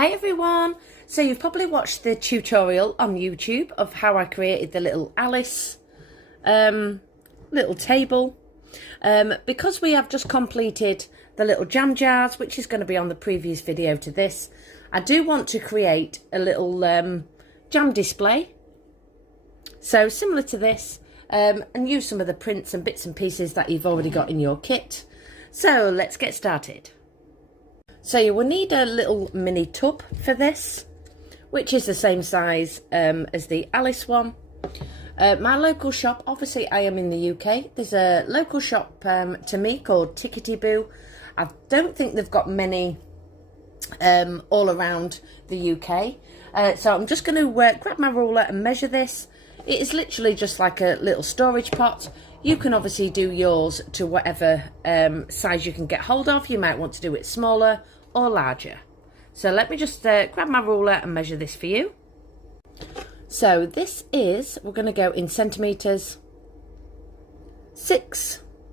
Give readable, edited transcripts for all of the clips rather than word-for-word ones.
Hi everyone! So you've probably watched the tutorial on YouTube of how I created the little Alice little table. Because we have just completed the little jam jars, which is going to be on the previous video to this, I do want to create a little jam display. So similar to this, and use some of the prints and bits and pieces that you've already got in your kit. So let's get started. So you will need a little mini tub for this, which is the same size as the Alice one. My local shop, obviously I am in the UK, there's a local shop to me called Tickety Boo. I don't think they've got many all around the UK. So I'm just going to grab my ruler and measure this. It is literally just like a little storage pot. You can obviously do yours to whatever size you can get hold of. You might want to do it smaller or larger. So let me just grab my ruler and measure this for you. So this is, we're going to go in centimetres,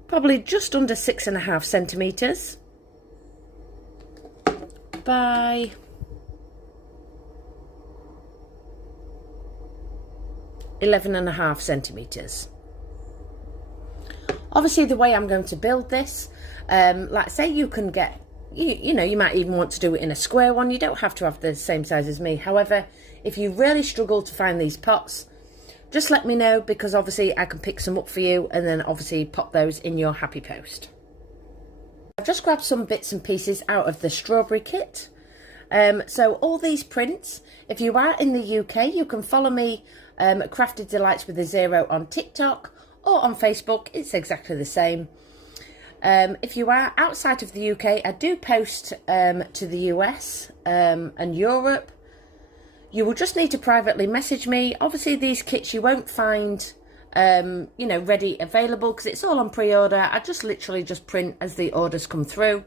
probably just under 6.5 centimetres by 11.5 centimetres. Obviously the way I'm going to build this, like say you can get, you know, you might even want to do it in a square one. You don't have to have the same size as me. However, if you really struggle to find these pots, just let me know, because obviously I can pick some up for you and then obviously pop those in your happy post. I've just grabbed some bits and pieces out of the strawberry kit. So all these prints, if you are in the UK, you can follow me at Crafted Delights with a 0 on TikTok or on Facebook. It's exactly the same. If you are outside of the UK, I do post to the US and Europe. You will just need to privately message me. Obviously these kits you won't find you know, ready available, because it's all on pre-order. I just literally just print as the orders come through.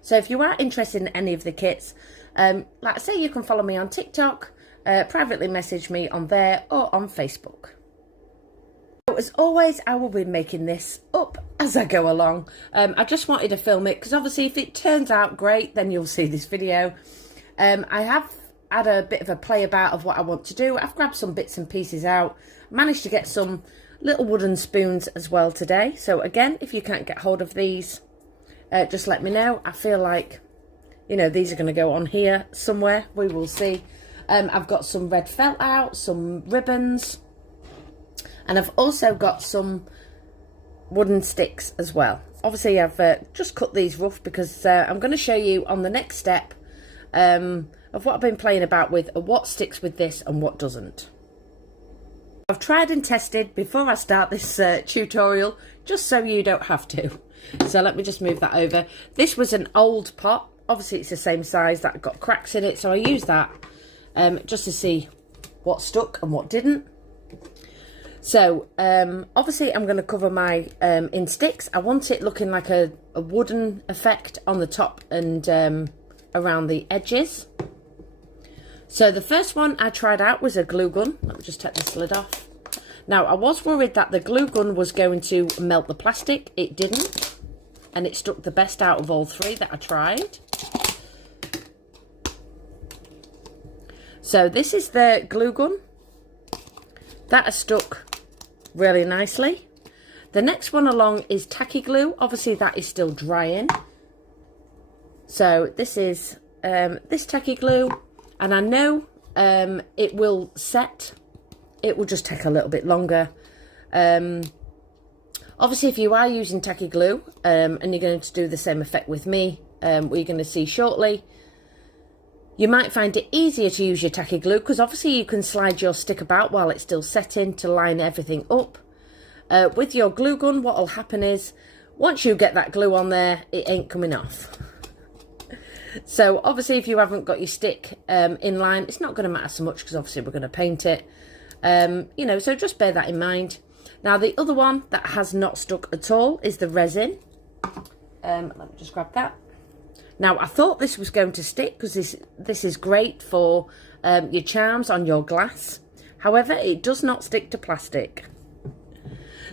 So if you are interested in any of the kits, like I say, you can follow me on TikTok, privately message me on there or on Facebook. So as always, I will be making this up as I go along. I just wanted to film it because obviously if it turns out great, then you'll see this video. I have had a bit of a play about of what I want to do. I've grabbed some bits and pieces out, managed to get some little wooden spoons as well today. So again, if you can't get hold of these, just let me know. I feel like, you know, these are going to go on here somewhere. We will see. I've got some red felt out, some ribbons, and I've also got some wooden sticks as well. Obviously I've just cut these rough because I'm going to show you on the next step of what I've been playing about with, what sticks with this and what doesn't. I've tried and tested before I start this tutorial, just so you don't have to. So let me just move that over. This was an old pot. Obviously it's the same size, that got cracks in it, so I used that just to see what stuck and what didn't. So obviously I'm going to cover my in sticks. I want it looking like a wooden effect on the top and around the edges. So the first one I tried out was a glue gun. Let me just take this lid off. Now I was worried that the glue gun was going to melt the plastic. It didn't, and it stuck the best out of all three that I tried. So this is the glue gun. That has stuck really nicely. The next one along is tacky glue. Obviously that is still drying. So this is this tacky glue, and I know it will set. It will just take a little bit longer. Obviously if you are using tacky glue and you're going to do the same effect with me, what you're going to see shortly, you might find it easier to use your tacky glue because obviously you can slide your stick about while it's still setting to line everything up. With your glue gun, what will happen is once you get that glue on there, it ain't coming off. So obviously if you haven't got your stick in line, it's not going to matter so much because obviously we're going to paint it. You know, so just bear that in mind. Now the other one that has not stuck at all is the resin. Let me just grab that. Now I thought this was going to stick because this is great for your charms on your glass. However, it does not stick to plastic.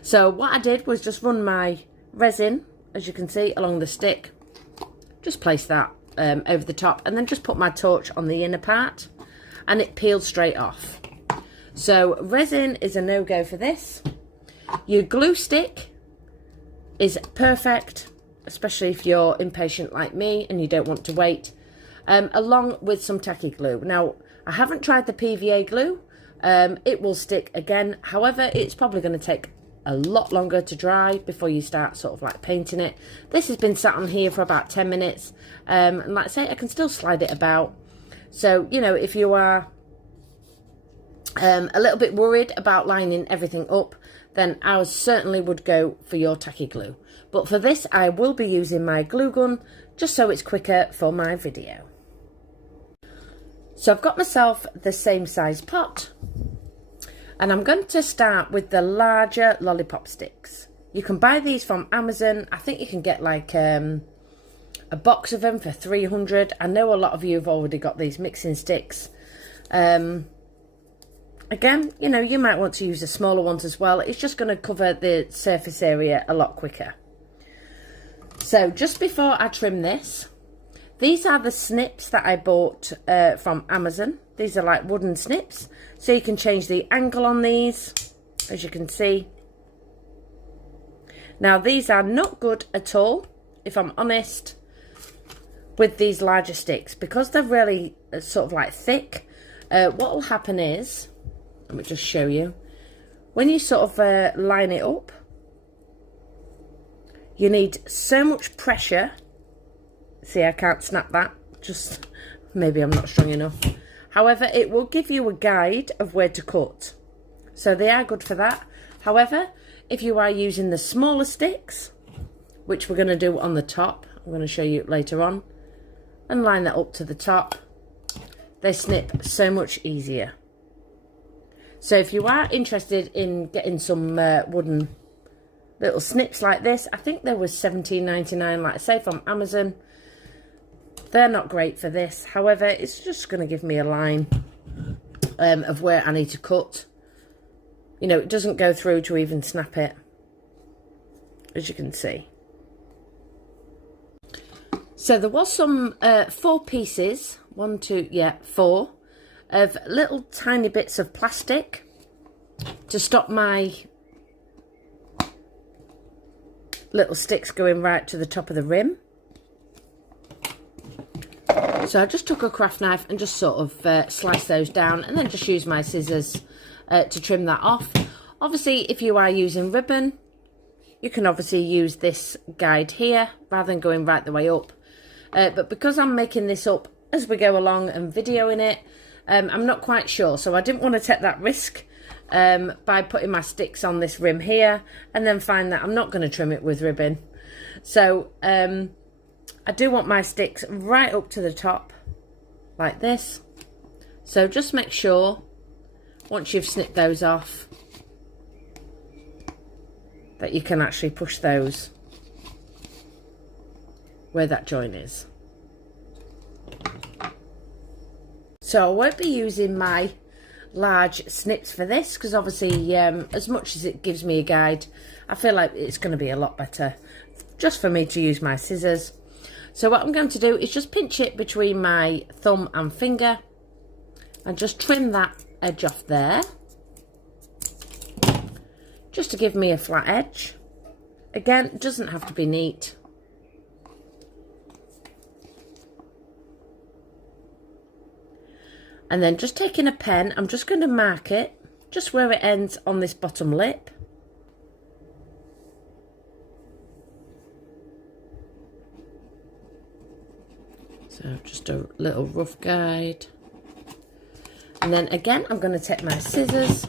So what I did was just run my resin, as you can see, along the stick. Just place that over the top, and then just put my torch on the inner part, and it peeled straight off. So resin is a no-go for this. Your glue stick is perfect, especially if you're impatient like me and you don't want to wait, along with some tacky glue. Now, I haven't tried the PVA glue. It will stick again. However, it's probably going to take a lot longer to dry before you start sort of like painting it. This has been sat on here for about 10 minutes. And like I say, I can still slide it about. So, you know, if you are a little bit worried about lining everything up, then I certainly would go for your tacky glue. But for this, I will be using my glue gun, just so it's quicker for my video. So I've got myself the same size pot, and I'm going to start with the larger lollipop sticks. You can buy these from Amazon. I think you can get like a box of them for 300. I know a lot of you have already got these mixing sticks. Again, you know, you might want to use the smaller ones as well. It's just going to cover the surface area a lot quicker. So just before I trim this, these are the snips that I bought from Amazon. These are like wooden snips. So you can change the angle on these, as you can see. Now these are not good at all, if I'm honest, with these larger sticks. Because they're really sort of like thick, what will happen is, let me just show you. When you sort of line it up, you need so much pressure. See, I can't snap that. Just, maybe I'm not strong enough. However, it will give you a guide of where to cut. So they are good for that. However, if you are using the smaller sticks, which we're going to do on the top, I'm going to show you later on, and line that up to the top, they snip so much easier. So if you are interested in getting some wooden little snips like this, I think there was $17.99, like I say, from Amazon. They're not great for this. However, it's just going to give me a line of where I need to cut. You know, it doesn't go through to even snap it, as you can see. So there was some 4 pieces, 1, 2, yeah, 4, of little tiny bits of plastic to stop my little sticks going right to the top of the rim. So I just took a craft knife and just sort of sliced those down, and then just use my scissors to trim that off. Obviously, if you are using ribbon, you can obviously use this guide here rather than going right the way up. But because I'm making this up as we go along and videoing it, I'm not quite sure. So I didn't want to take that risk by putting my sticks on this rim here and then find that I'm not going to trim it with ribbon. So I do want my sticks right up to the top like this. So just make sure once you've snipped those off that you can actually push those where that joint is. So I won't be using my large snips for this because obviously as much as it gives me a guide, I feel like it's going to be a lot better just for me to use my scissors. So what I'm going to do is just pinch it between my thumb and finger and just trim that edge off there, just to give me a flat edge. Again, it doesn't have to be neat. And then just taking a pen, I'm just going to mark it just where it ends on this bottom lip. So just a little rough guide. And then again, I'm going to take my scissors,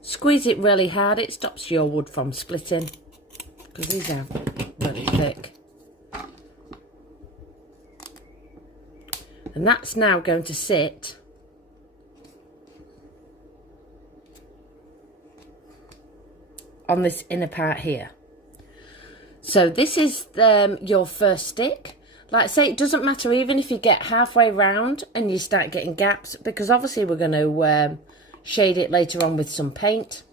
squeeze it really hard. It stops your wood from splitting because these are really thick. And that's now going to sit on this inner part here. So this is your first stick. Like I say, it doesn't matter even if you get halfway round and you start getting gaps, because obviously we're going to shade it later on with some paint.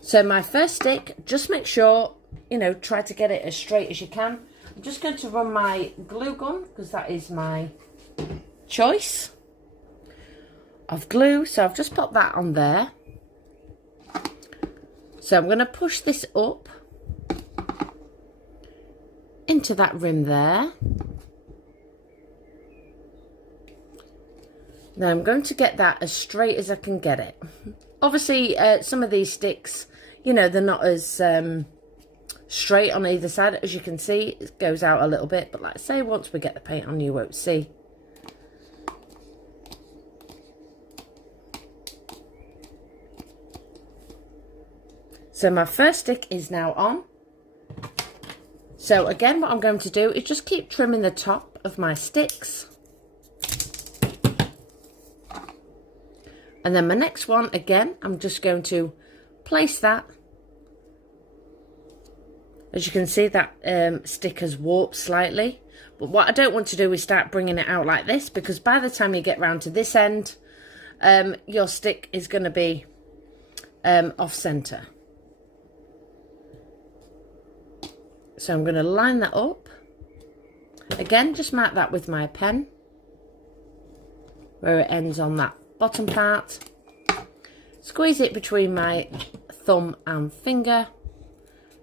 So my first stick, just make sure, you know, try to get it as straight as you can. I'm just going to run my glue gun because that is my choice of glue. So I've just put that on there. So I'm going to push this up into that rim there. Now I'm going to get that as straight as I can get it. Obviously, some of these sticks, you know, they're not as straight on either side. As you can see, it goes out a little bit. But like I say, once we get the paint on, you won't see. So my first stick is now on. So again, what I'm going to do is just keep trimming the top of my sticks. And then my next one, again, I'm just going to place that. As you can see, that stick has warped slightly. But what I don't want to do is start bringing it out like this, because by the time you get round to this end, your stick is going to be off centre. So I'm going to line that up. Again, just mark that with my pen, where it ends on that bottom part. Squeeze it between my thumb and finger.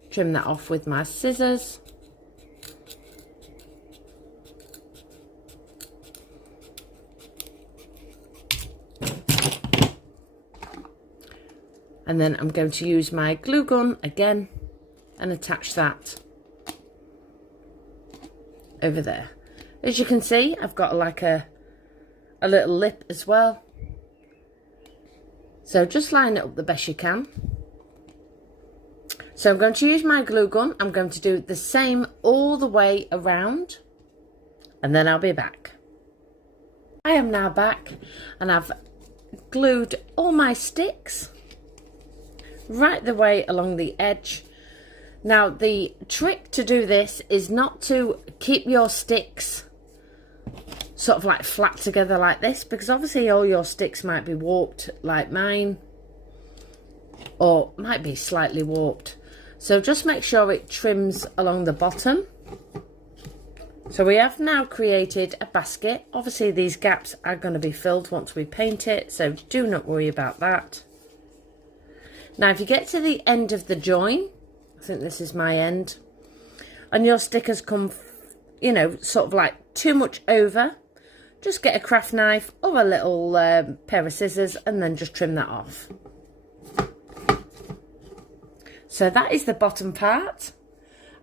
Trim that off with my scissors. And then I'm going to use my glue gun again and attach that over there. As you can see, I've got like a little lip as well. So just line it up the best you can. So I'm going to use my glue gun. I'm going to do the same all the way around, and then I'll be back. I am now back, and I've glued all my sticks right the way along the edge. Now the trick to do this is not to keep your sticks sort of like flat together like this, because obviously all your sticks might be warped like mine, or might be slightly warped. So just make sure it trims along the bottom. So we have now created a basket. Obviously these gaps are going to be filled once we paint it, so do not worry about that. Now if you get to the end of the join, I think this is my end, and your stickers come, you know, sort of like too much over, just get a craft knife or a little pair of scissors and then just trim that off. So that is the bottom part.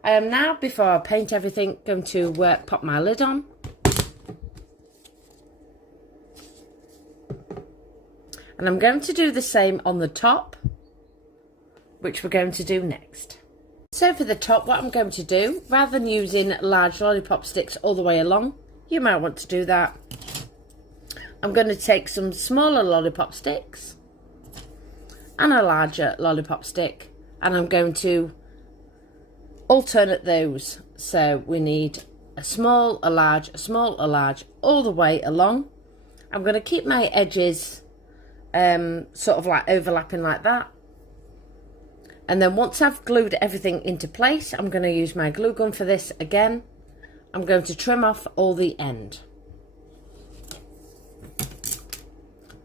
I am now, before I paint everything, going to pop my lid on. And I'm going to do the same on the top, which we're going to do next. So for the top, what I'm going to do, rather than using large lollipop sticks all the way along, you might want to do that. I'm going to take some smaller lollipop sticks and a larger lollipop stick, and I'm going to alternate those. So we need a small, a large, a small, a large, all the way along. I'm going to keep my edges sort of like overlapping like that. And then once I've glued everything into place, I'm going to use my glue gun for this again. I'm going to trim off all the end.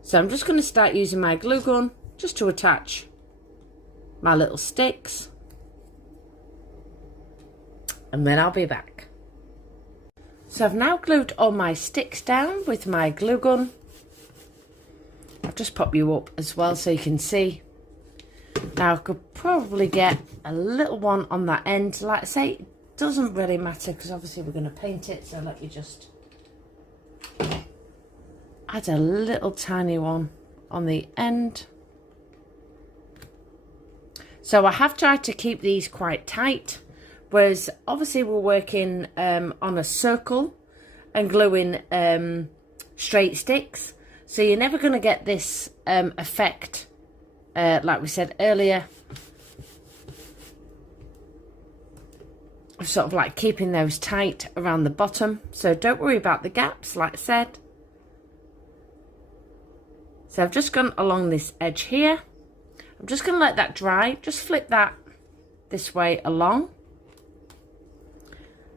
So I'm just going to start using my glue gun just to attach my little sticks. And then I'll be back. So I've now glued all my sticks down with my glue gun. I'll just pop you up as well so you can see. Now I could probably get a little one on that end. Like I say, it doesn't really matter because obviously we're going to paint it. So let me just add a little tiny one on the end. So I have tried to keep these quite tight, whereas obviously we're working on a circle and gluing straight sticks. So you're never going to get this effect, like we said earlier, of sort of like keeping those tight around the bottom. So don't worry about the gaps, like I said. So I've just gone along this edge here. I'm just going to let that dry. Just flip that this way along.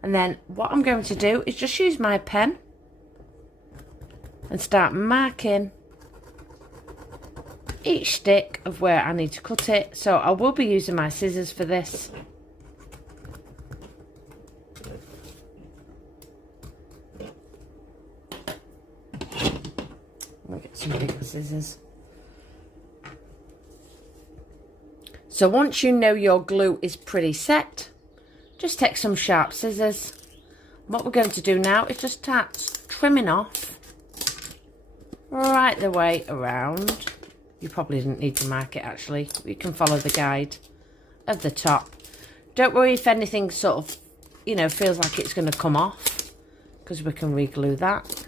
And then what I'm going to do is just use my pen and start marking each stick of where I need to cut it. So I will be using my scissors for this. I'll get some bigger scissors. So once you know your glue is pretty set, just take some sharp scissors. What we're going to do now is just start trimming off right the way around. You probably didn't need to mark it actually. You can follow the guide of the top. Don't worry if anything sort of, you know, feels like it's going to come off, because we can re-glue that.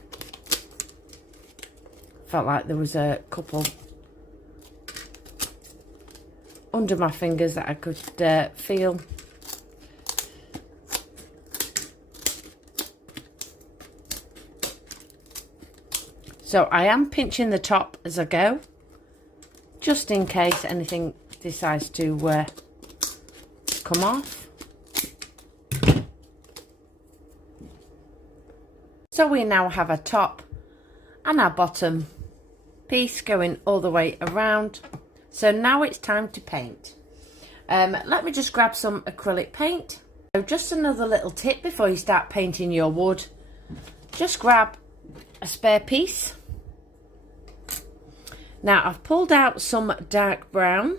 Felt like there was a couple under my fingers that I could feel. So I am pinching the top as I go, just in case anything decides to come off. So we now have a top and our bottom piece going all the way around. So now it's time to paint. Let me just grab some acrylic paint. So just another little tip before you start painting your wood, just grab a spare piece. Now I've pulled out some dark brown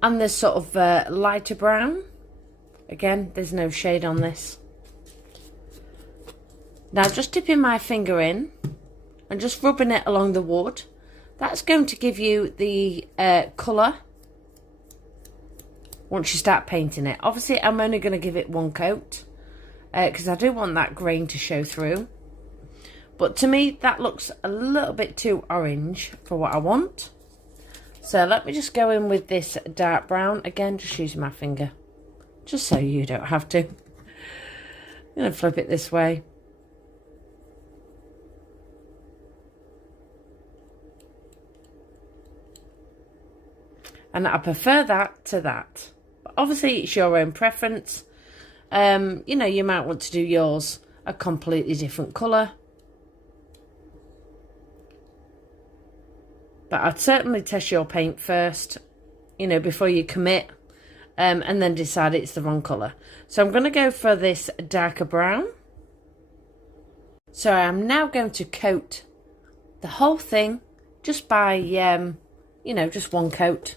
and this sort of lighter brown. Again, there's no shade on this. Now just dipping my finger in and just rubbing it along the wood. That's going to give you the colour once you start painting it. Obviously I'm only going to give it one coat because I do want that grain to show through. But to me that looks a little bit too orange for what I want. So let me just go in with this dark brown. Again, just using my finger, just so you don't have to. I'm going to flip it this way. And I prefer that to that. But obviously it's your own preference. You know, you might want to do yours a completely different colour. But I'd certainly test your paint first, you know, before you commit, and then decide it's the wrong colour. So I'm going to go for this darker brown. So I am now going to coat the whole thing just by, you know, just one coat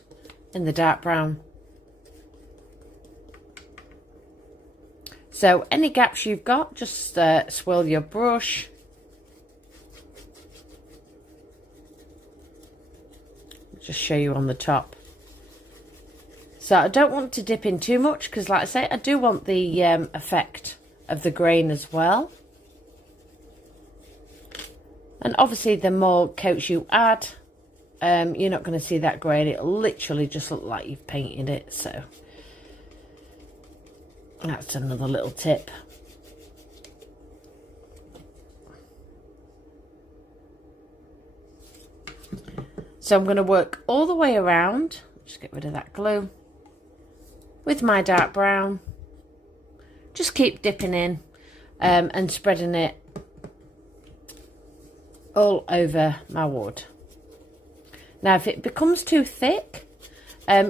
in the dark brown. So any gaps you've got, just swirl your brush. Just show you on the top. So I don't want to dip in too much because, like I say, I do want the effect of the grain as well. And obviously the more coats you add, you're not going to see that grain. It'll literally just look like you've painted it. So that's another little tip. So I'm going to work all the way around, just get rid of that glue, with my dark brown. Just keep dipping in and spreading it all over my wood. Now if it becomes too thick,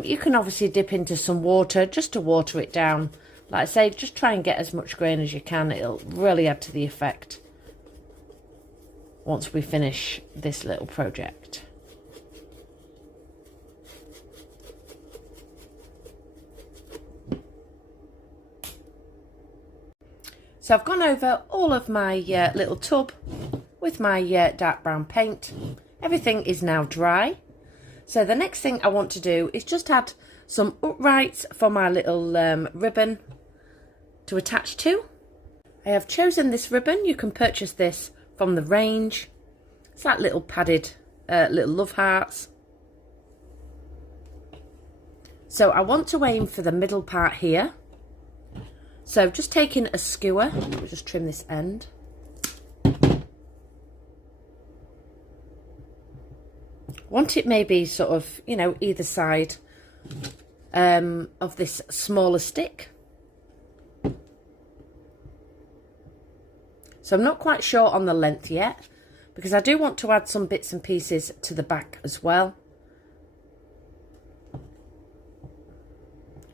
you can obviously dip into some water just to water it down. Like I say, just try and get as much grain as you can. It'll really add to the effect once we finish this little project. So I've gone over all of my little tub with my dark brown paint. Everything is now dry. So the next thing I want to do is just add some uprights for my little ribbon to attach to. I have chosen this ribbon. You can purchase this from the range. It's like little padded little love hearts. So I want to aim for the middle part here. So just taking a skewer, we'll just trim this end. Want it maybe sort of, you know, either side of this smaller stick. So I'm not quite sure on the length yet, because I do want to add some bits and pieces to the back as well.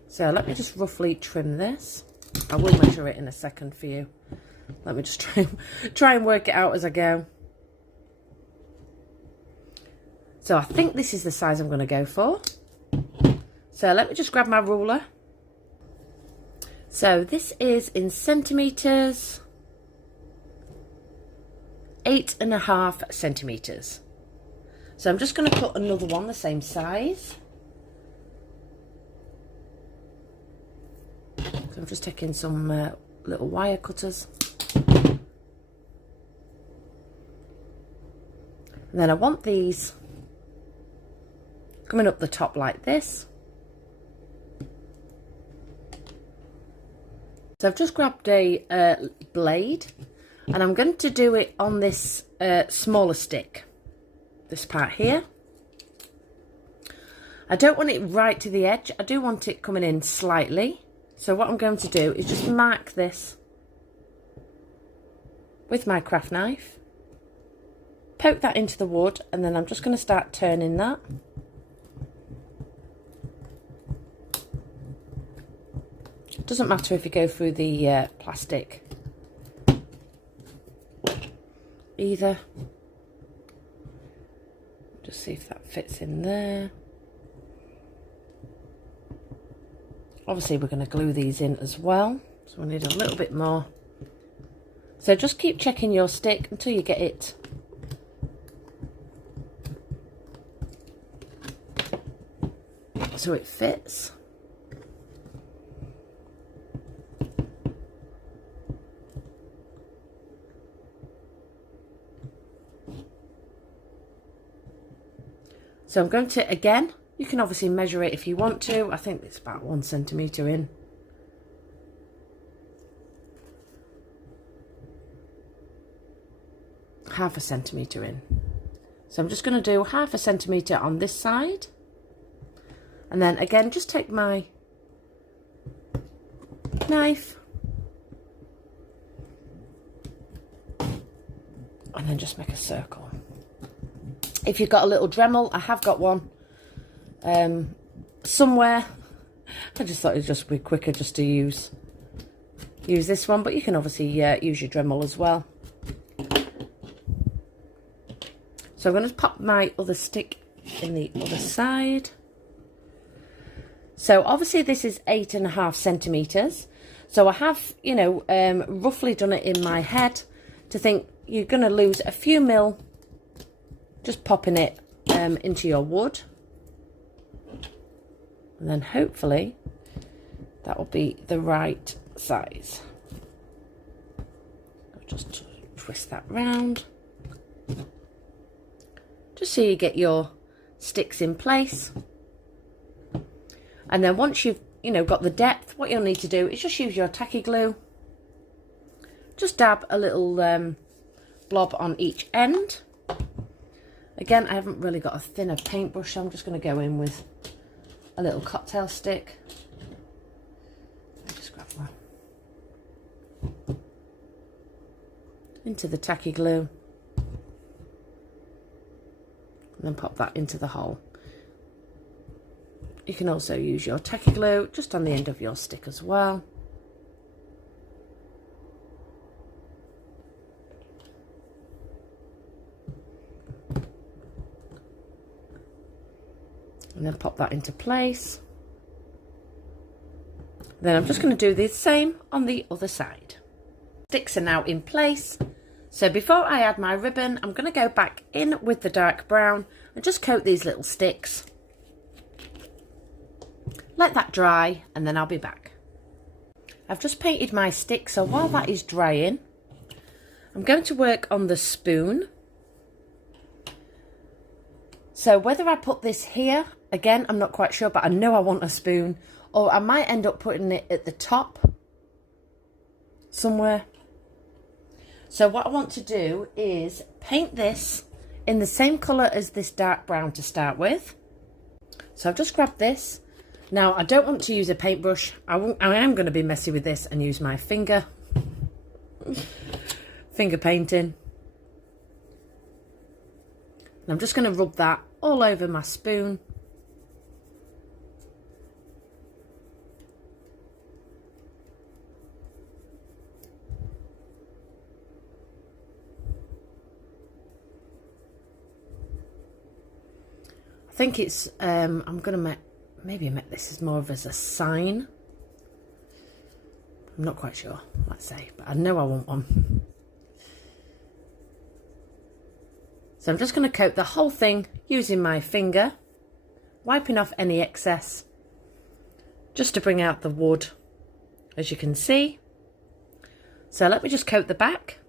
So let me just roughly trim this. I will measure it in a second for you. Let me just try and work it out as I go. So I think this is the size I'm going to go for. So let me just grab my ruler. So this is in centimetres, 8.5 centimetres. So I'm just going to cut another one the same size. So I'm just taking some little wire cutters. And then I want these coming up the top like this. So I've just grabbed a blade, and I'm going to do it on this smaller stick, this part here. I don't want it right to the edge, I do want it coming in slightly. So what I'm going to do is just mark this with my craft knife, poke that into the wood, and then I'm just going to start turning that. It doesn't matter if you go through the plastic either. Just see if that fits in there. Obviously we're going to glue these in as well, so we need a little bit more. So just keep checking your stick until you get it so it fits. So I'm going to, again, you can obviously measure it if you want to. I think it's about 1 centimetre in. Half a centimetre in. So I'm just going to do half a centimetre on this side. And then again, just take my knife and then just make a circle. If you've got a little Dremel, I have got one somewhere. I just thought it'd just be quicker just to use this one, but you can obviously use your Dremel as well. So I'm going to pop my other stick in the other side. So obviously this is 8.5 centimetres. So I have, you know, roughly done it in my head to think you're going to lose a few mil just popping it into your wood. And then hopefully that will be the right size. I'll just twist that round. Just so you get your sticks in place. And then once you've, you know, got the depth, what you'll need to do is just use your tacky glue. Just dab a little blob on each end. Again, I haven't really got a thinner paintbrush, so I'm just going to go in with a little cocktail stick. Just grab one. Into the tacky glue. And then pop that into the hole. You can also use your tacky glue just on the end of your stick as well. And then pop that into place. Then I'm just going to do the same on the other side. Sticks are now in place. So before I add my ribbon, I'm going to go back in with the dark brown and just coat these little sticks. Let that dry and then I'll be back. I've just painted my stick, so while that is drying, I'm going to work on the spoon. So whether I put this here, again, I'm not quite sure, but I know I want a spoon, or I might end up putting it at the top somewhere. So what I want to do is paint this in the same colour as this dark brown to start with. So I've just grabbed this. Now, I don't want to use a paintbrush. I am going to be messy with this and use my finger finger painting. And I'm just going to rub that all over my spoon. I think it's, I'm going to maybe make this as more of as a sign. I'm not quite sure, let's say, but I know I want one. So I'm just going to coat the whole thing using my finger, wiping off any excess, just to bring out the wood, as you can see. So let me just coat the back.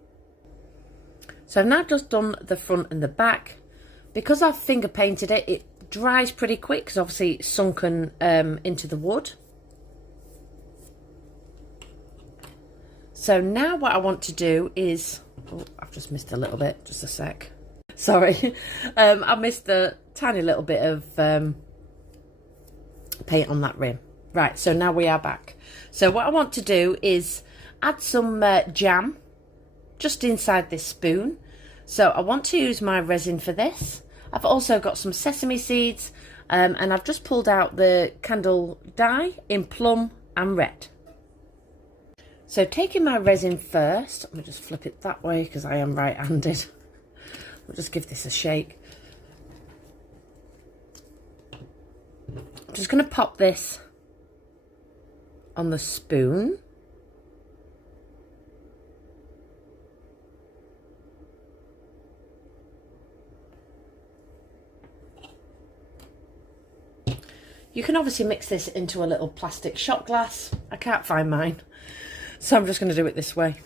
So I've now just done the front and the back. Because I've finger painted it, it dries pretty quick because obviously it's sunken into the wood. So now what I want to do is, oh, I've just missed a little bit, just a sec. Sorry, I missed a tiny little bit of paint on that rim. Right, so now we are back. So what I want to do is add some jam just inside this spoon. So I want to use my resin for this. I've also got some sesame seeds and I've just pulled out the candle dye in plum and red. So taking my resin first, let me just flip it that way because I am right-handed. I'll just give this a shake. I'm just going to pop this on the spoon. You can obviously mix this into a little plastic shot glass. I can't find mine, so I'm just going to do it this way.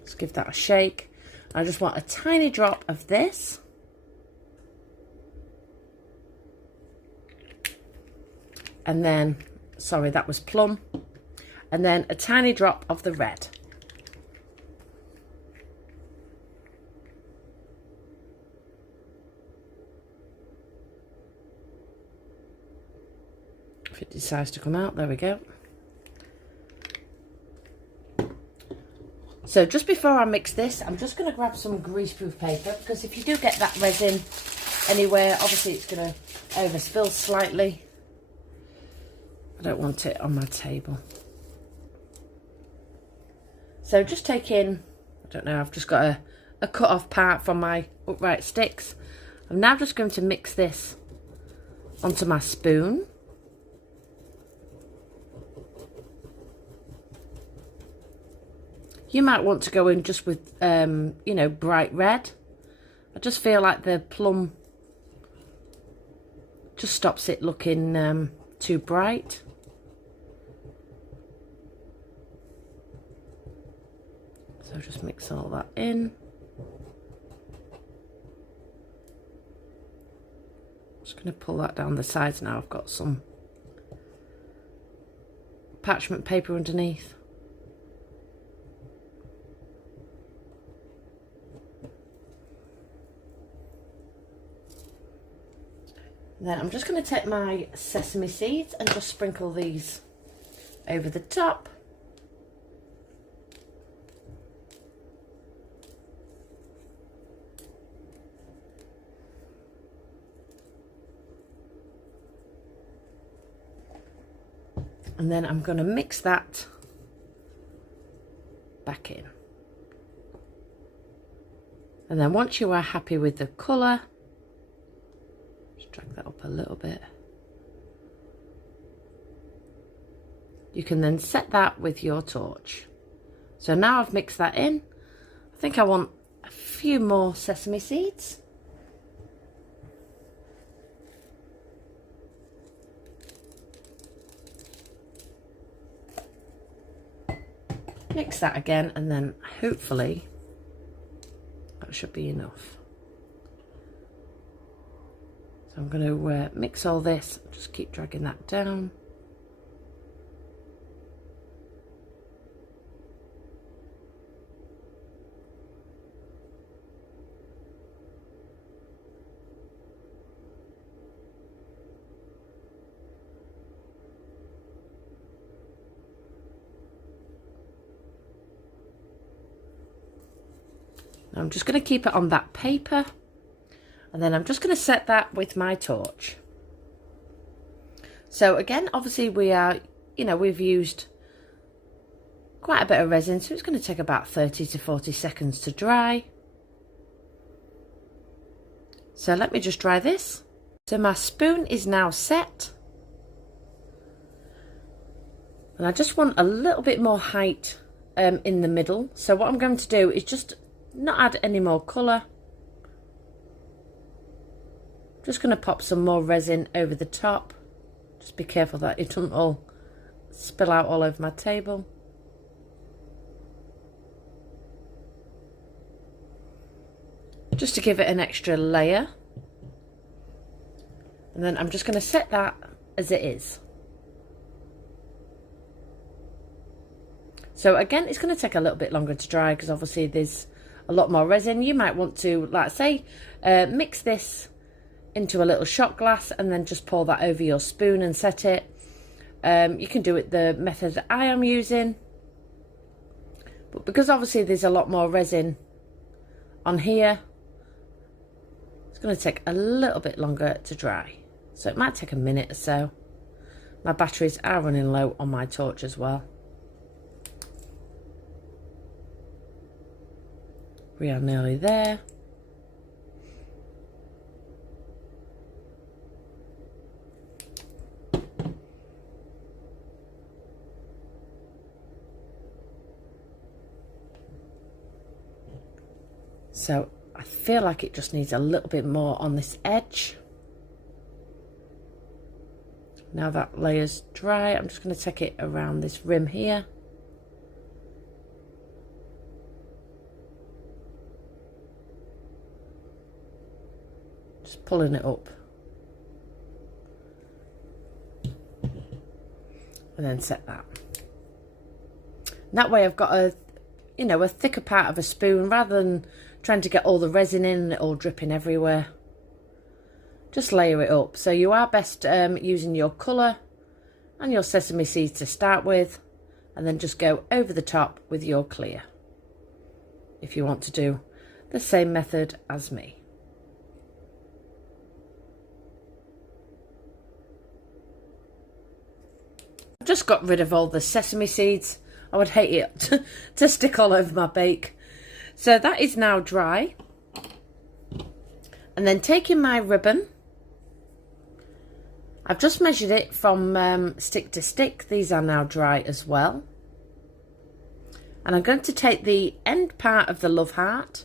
Let's give that a shake. I just want a tiny drop of this. And then, sorry, that was plum. And then a tiny drop of the red. If it decides to come out, there we go. So just before I mix this, I'm just going to grab some greaseproof paper, because if you do get that resin anywhere, obviously it's going to overspill slightly. I don't want it on my table. So just take in, I don't know, I've just got a cut off part from my upright sticks. I'm now just going to mix this onto my spoon. You might want to go in just with, you know, bright red. I just feel like the plum just stops it looking too bright. So just mix all that in. Just going to pull that down the sides now. I've got some parchment paper underneath. Then I'm just going to take my sesame seeds and just sprinkle these over the top. And then I'm going to mix that back in. And then once you are happy with the colour, drag that up a little bit. You can then set that with your torch. So now I've mixed that in. I think I want a few more sesame seeds. Mix that again, and then hopefully that should be enough. So I'm going to mix all this, just keep dragging that down. I'm just going to keep it on that paper, and then I'm just going to set that with my torch. So again, obviously we are, we've used quite a bit of resin, so it's going to take about 30 to 40 seconds to dry. So let me just dry this. So my spoon is now set. And I just want a little bit more height in the middle. So what I'm going to do is just not add any more colour. Just going to pop some more resin over the top. Just be careful that it doesn't all spill out all over my table. Just to give it an extra layer. And then I'm just going to set that as it is. So again, it's going to take a little bit longer to dry because obviously there's a lot more resin. You might want to, like say, mix this into a little shot glass and then just pour that over your spoon and set it. You can do it the method that I am using. But because obviously there's a lot more resin on here, it's going to take a little bit longer to dry. So it might take a minute or so. My batteries are running low on my torch as well. We are nearly there. So I feel like it just needs a little bit more on this edge. Now that layer's dry, I'm just going to take it around this rim here. Just pulling it up. And then set that. And that way I've got a thicker part of a spoon rather than trying to get all the resin in and it all dripping everywhere. Just layer it up. So you are best using your colour and your sesame seeds to start with, and then just go over the top with your clear if you want to do the same method as me. I've just got rid of all the sesame seeds. I would hate it to stick all over my bake. So that is now dry. And then taking my ribbon, I've just measured it from stick to stick. These are now dry as well. And I'm going to take the end part of the love heart.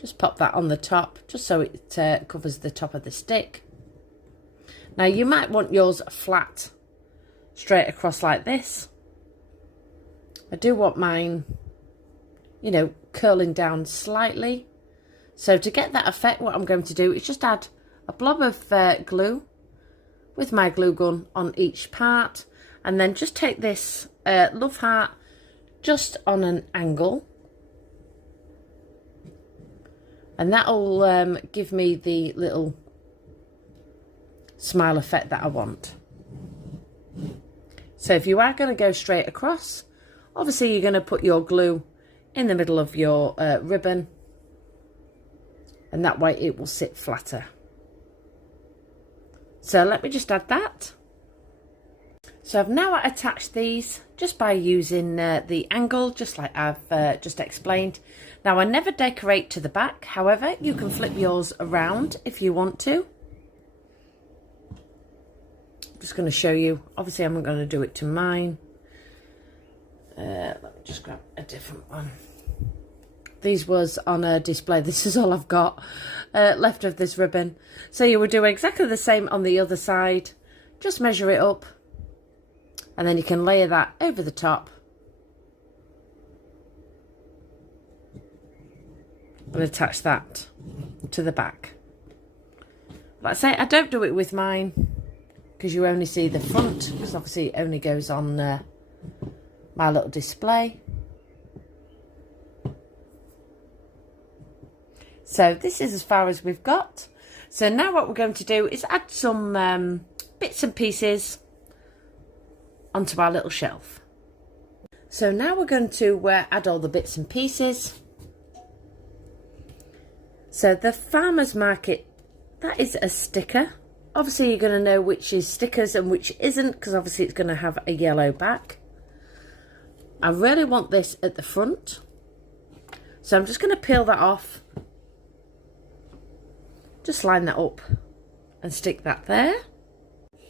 Just pop that on the top, just so it covers the top of the stick. Now you might want yours flat, straight across like this. I do want mine, curling down slightly. So to get that effect, what I'm going to do is just add a blob of glue with my glue gun on each part, and then just take this love heart just on an angle, and that'll give me the little smile effect that I want. So if you are going to go straight across, obviously you're going to put your glue in the middle of your ribbon, and that way it will sit flatter. So let me just add that. So I've now attached these just by using the angle, just like I've just explained. Now I never decorate to the back, however you can flip yours around if you want to. I'm just going to show you. Obviously I'm going to do it to mine. Let me just grab a different one. These was on a display. This is all I've got left of this ribbon. So you would do exactly the same on the other side. Just measure it up, and then you can layer that over the top. And attach that to the back. Like I say, I don't do it with mine because you only see the front, because obviously it only goes on my little display. So this is as far as we've got. So now what we're going to do is add some bits and pieces onto our little shelf. So now we're going to add all the bits and pieces. So the farmer's market, that is a sticker. Obviously you're going to know which is stickers and which isn't, because obviously it's going to have a yellow back. I really want this at the front, so I'm just going to peel that off. Just line that up and stick that there.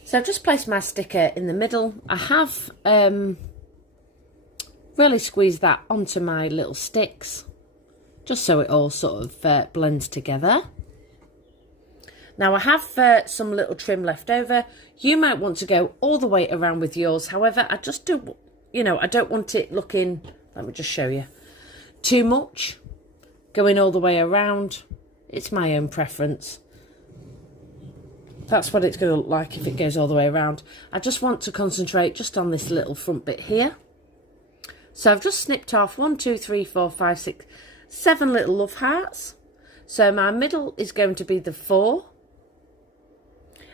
So I've just placed my sticker in the middle. I have really squeezed that onto my little sticks, just so it all sort of blends together. Now I have some little trim left over. You might want to go all the way around with yours. However, I just do, you know, I don't want it looking, let me just show you, too much going all the way around. It's my own preference. That's what it's going to look like if it goes all the way around. I just want to concentrate just on this little front bit here. So I've just snipped off 1, 2, 3, 4, 5, 6, 7 little love hearts. So my middle is going to be the 4.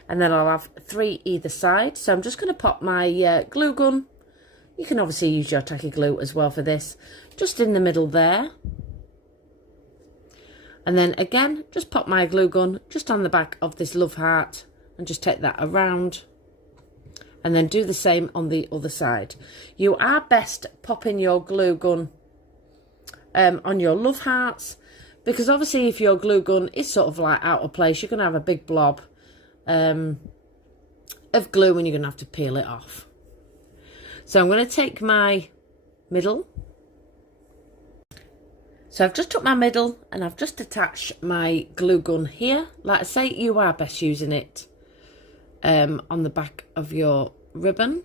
And then I'll have 3 either side. So I'm just going to pop my glue gun. You can obviously use your tacky glue as well for this. Just in the middle there. And then again, just pop my glue gun just on the back of this love heart. And just take that around. And then do the same on the other side. You are best popping your glue gun on your love hearts. Because obviously if your glue gun is sort of like out of place, you're going to have a big blob of glue and you're going to have to peel it off. So I'm going to take my middle. So I've just took my middle and I've just attached my glue gun here. Like I say, you are best using it on the back of your ribbon.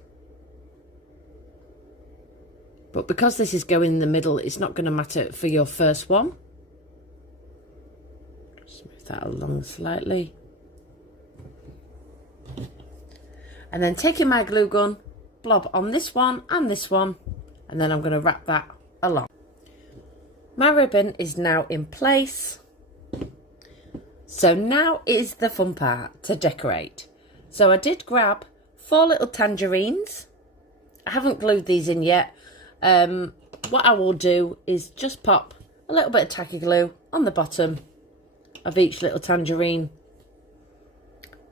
But because this is going in the middle, it's not going to matter for your first one. Just move that along slightly. And then taking my glue gun, blob on this one and this one, and then I'm going to wrap that along. My ribbon is now in place. So now is the fun part, to decorate. So I did grab 4 little tangerines. I haven't glued these in yet. What I will do is just pop a little bit of tacky glue on the bottom of each little tangerine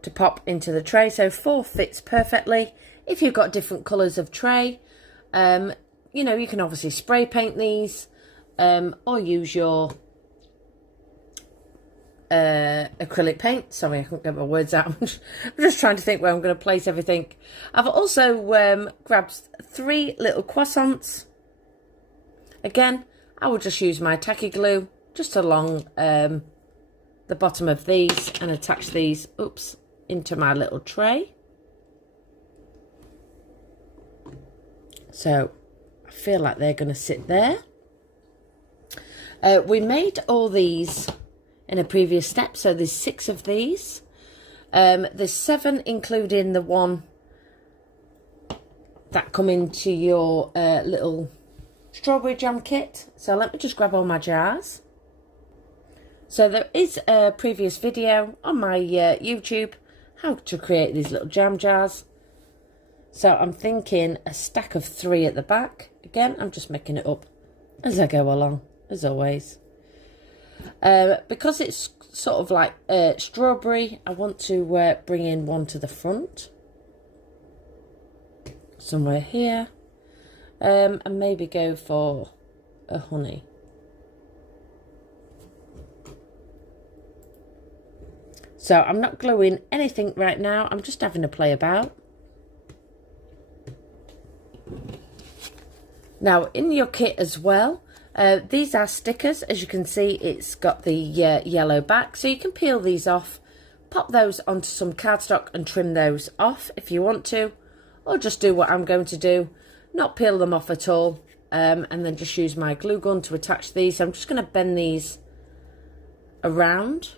to pop into the tray. So 4 fits perfectly. If you've got different colours of tray, you know, you can obviously spray paint these or use your acrylic paint. Sorry, I couldn't get my words out. I'm just trying to think where I'm going to place everything. I've also grabbed 3 little croissants. Again, I will just use my tacky glue just along the bottom of these and attach these, oops, into my little tray. So I feel like they're going to sit there. We made all these in a previous step, so there's 6 of these. There's 7 including the one that come into your little strawberry jam kit. So let me just grab all my jars. So there is a previous video on my YouTube how to create these little jam jars. So I'm thinking a stack of 3 at the back. Again, I'm just making it up as I go along, as always. Because it's sort of like strawberry, I want to bring in one to the front. Somewhere here. And maybe go for a honey. So I'm not gluing anything right now. I'm just having a play about. Now in your kit as well, these are stickers. As you can see, it's got the yellow back. So you can peel these off, pop those onto some cardstock and trim those off if you want to. Or just do what I'm going to do, not peel them off at all. And then just use my glue gun to attach these. So I'm just going to bend these around.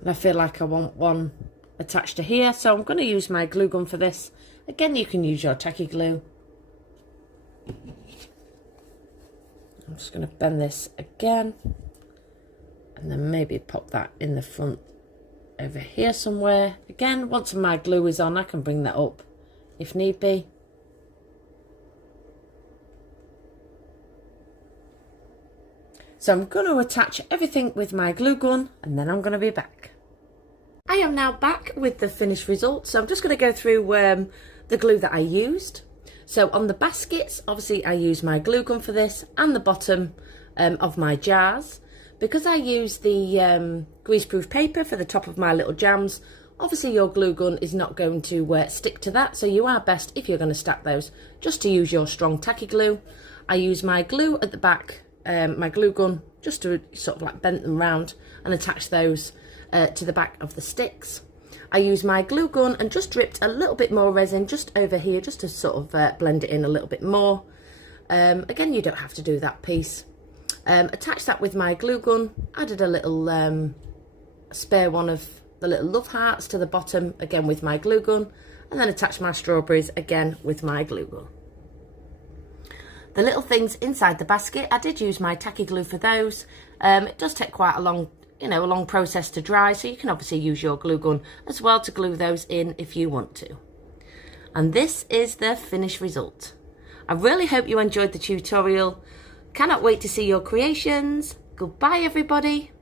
And I feel like I want one attached to here, so I'm going to use my glue gun for this. Again, you can use your tacky glue. I'm just going to bend this again, and then maybe pop that in the front over here somewhere. Again, once my glue is on, I can bring that up if need be. So I'm going to attach everything with my glue gun and then I'm going to be back. I am now back with the finished result. So I'm just going to go through the glue that I used. So on the baskets, obviously I use my glue gun for this, and the bottom of my jars. Because I use the greaseproof paper for the top of my little jams, obviously your glue gun is not going to stick to that, so you are best, if you're going to stack those, just to use your strong tacky glue. I use my glue at the back, my glue gun, just to sort of like bend them round and attach those to the back of the sticks. I use my glue gun and just dripped a little bit more resin just over here, just to sort of blend it in a little bit more. Again, you don't have to do that piece. Attached that with my glue gun, added a little spare one of the little love hearts to the bottom, again with my glue gun, and then attach my strawberries again with my glue gun. The little things inside the basket, I did use my tacky glue for those. It does take quite a long process to dry, so you can obviously use your glue gun as well to glue those in if you want to. And this is the finished result. I really hope you enjoyed the tutorial. Cannot wait to see your creations. Goodbye everybody.